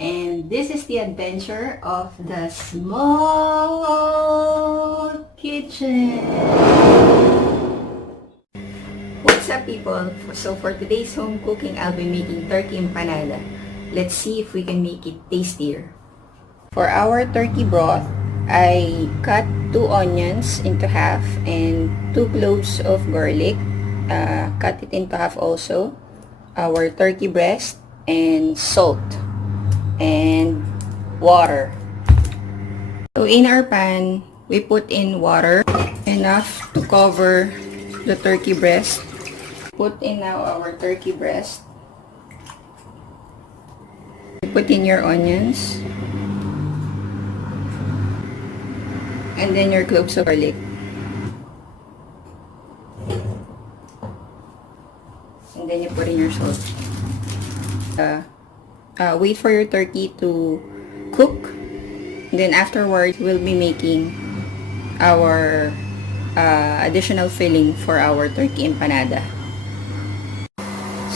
And this is the adventure of the small kitchen. What's up, people? So for today's home cooking, I'll be making turkey empanada. Let's see if we can make it tastier. For our turkey broth, I cut 2 onions into half and 2 cloves of garlic. Cut it into half also. Our turkey breast and salt and water. So in our pan, we put in water enough to cover the turkey breast. Put in now our turkey breast. You put in your onions and then your cloves of garlic. And then you put in your salt. Wait for your turkey to cook. And then afterwards, we'll be making our additional filling for our turkey empanada.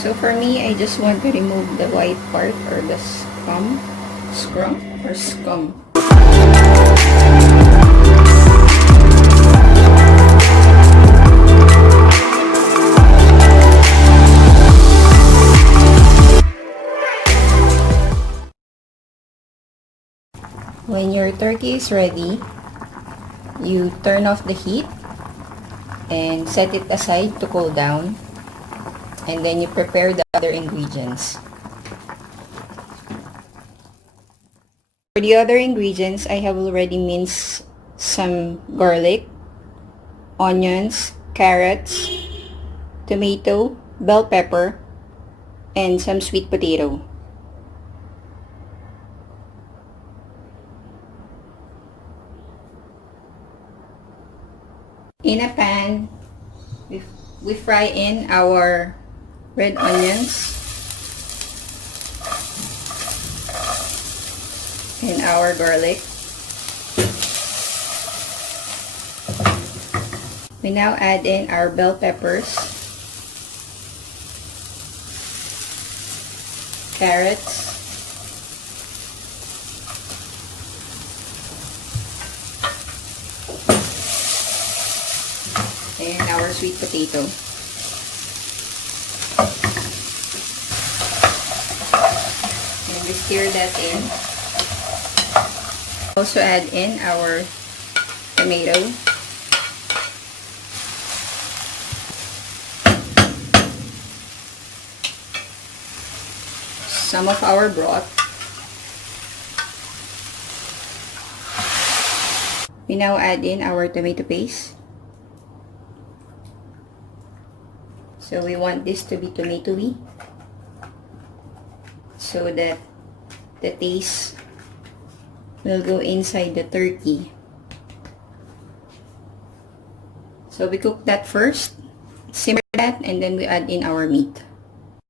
So for me, I just want to remove the white part or the scum. When your turkey is ready, you turn off the heat and set it aside to cool down, and then you prepare the other ingredients. For the other ingredients, I have already minced some garlic, onions, carrots, tomato, bell pepper, and some sweet potato. In a pan, we fry in our red onions and our garlic. We now add in our bell peppers, carrots, and our sweet potato. And we stir that in. Also add in our tomato. Some of our broth. We now add in our tomato paste. So we want this to be tomatoey so that the taste will go inside the turkey. So we cook that first, simmer that, and then we add in our meat.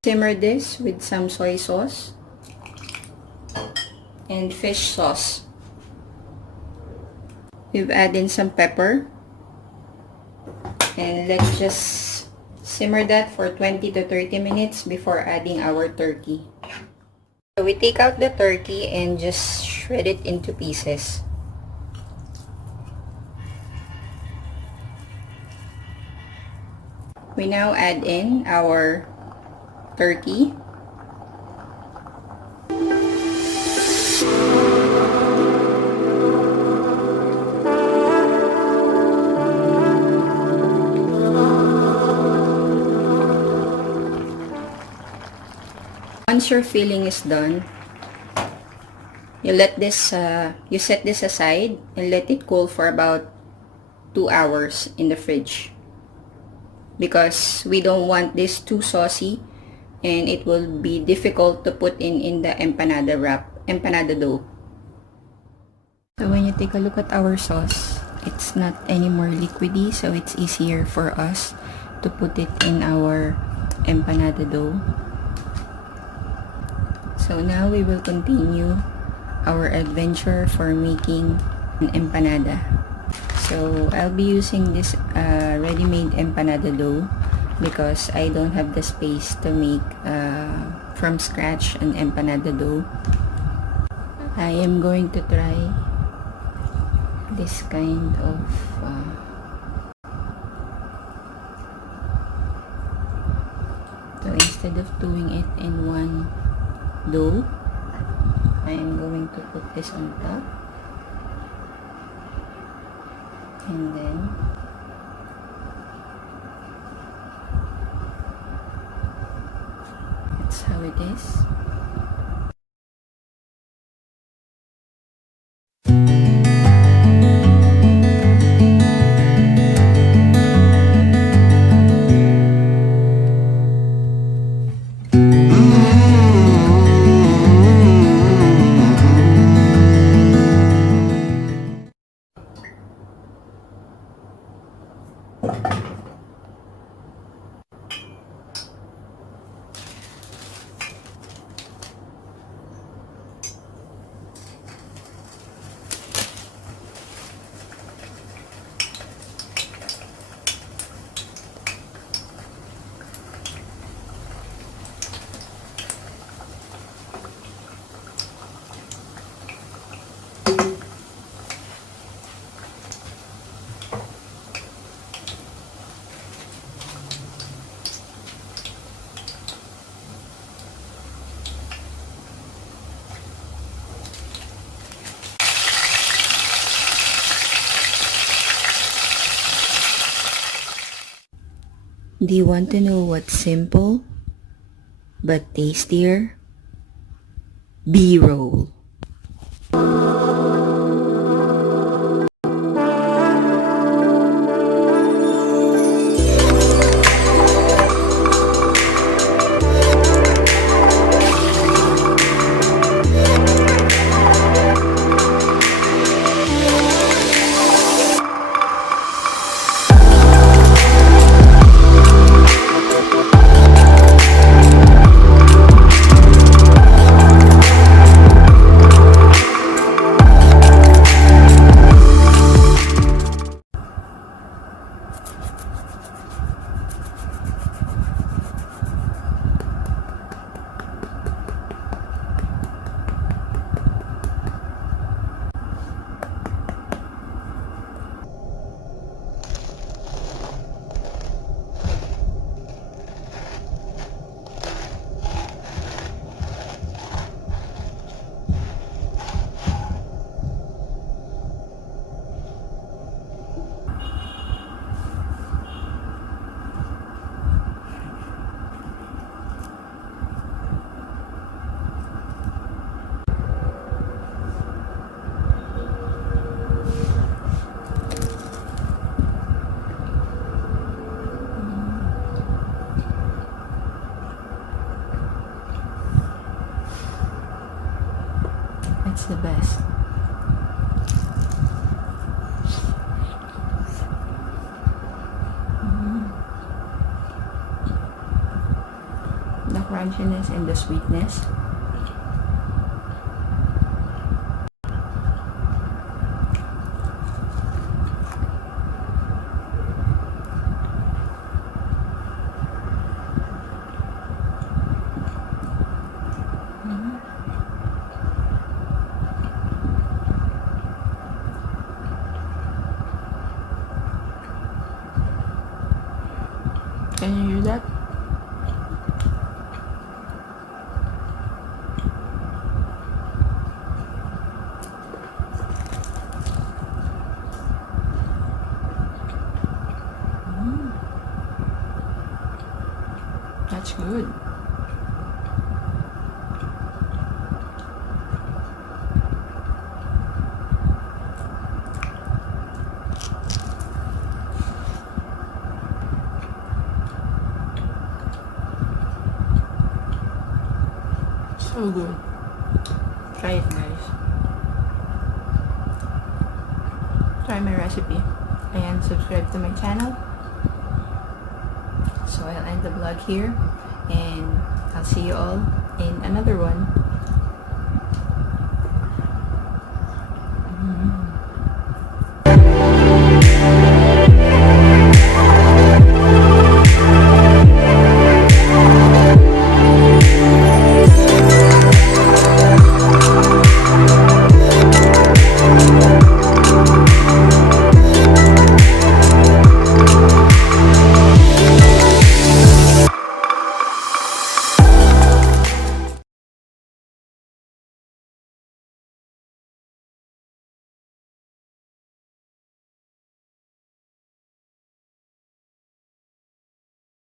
Simmer this with some soy sauce and fish sauce. We've added in some pepper, and let's just simmer that for 20 to 30 minutes before adding our turkey. So we take out the turkey and just shred it into pieces. We now add in our turkey. Once your filling is done, you set this aside and let it cool for about 2 hours in the fridge, because we don't want this too saucy and it will be difficult to put in the empanada dough. So when you take a look at our sauce, it's not anymore liquidy, so it's easier for us to put it in our empanada dough. So now we will continue our adventure for making an empanada. So I'll be using this ready-made empanada dough because I don't have the space to make from scratch an empanada dough. I am going to try this kind of so instead of doing it in one dough, I am going to put this on top, and then that's how it is. Do you want to know what's simple but tastier? B-roll. It's the best. The crunchiness and the sweetness. Can you hear that? That's good. So good. Try it, guys. Try my recipe and subscribe to my channel. So I'll end the vlog here, and I'll see you all in another one.